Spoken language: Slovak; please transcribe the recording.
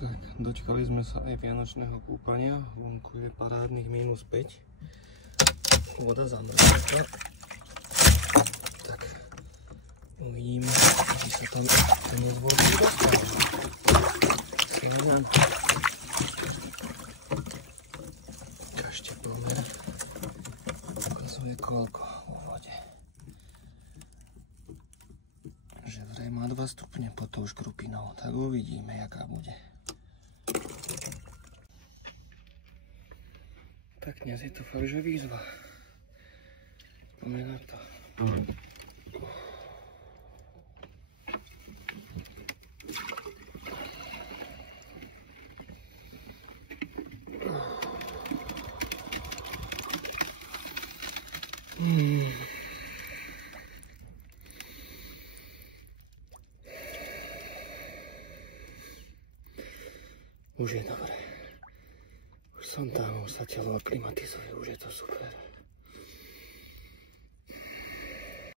Tak, dočkali sme sa aj vianočného kúpania. Vonku je parádnych -5. Voda zamrzla. Tak, uvidíme, či sa tam konec vody dostane. Sláňam. Každý pomer ukazuje koľko vo vode. Že vraj má 2 stupne pod tou škrupinou, tak uvidíme, jaká bude. Tak dnes je to fakt, že výzva. Poďme na to. Už je dobré. Už som tam, už sa telo aklimatizuje, už je to super.